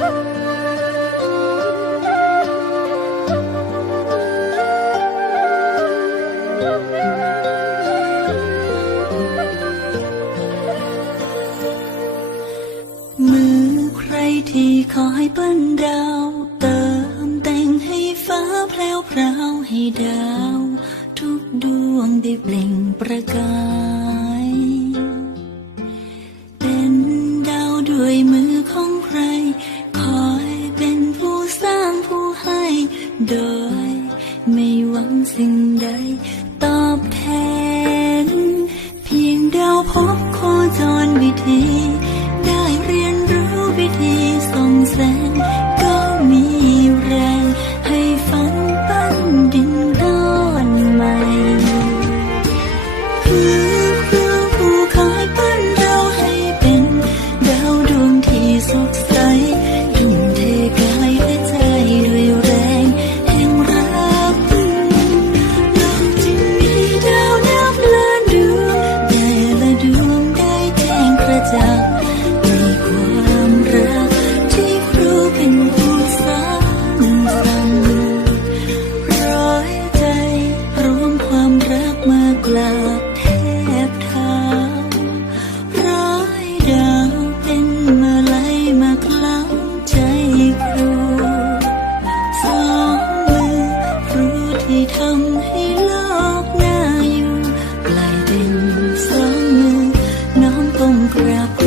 มือใครที่คอยปั้นดาวเติมแต่งให้ฟ้าแพรวพราวให้ดาว ทุกดวงได้เปล่งประกาย เป็นดาวด้วยมือของใคร โดย ไม่หวังสิ่งใด ตอบแทน เพียงเดาพบโคจรวิธี ทำให้โลกน่าอยู่กลายเป็นสองมือน้อมก้มกราบ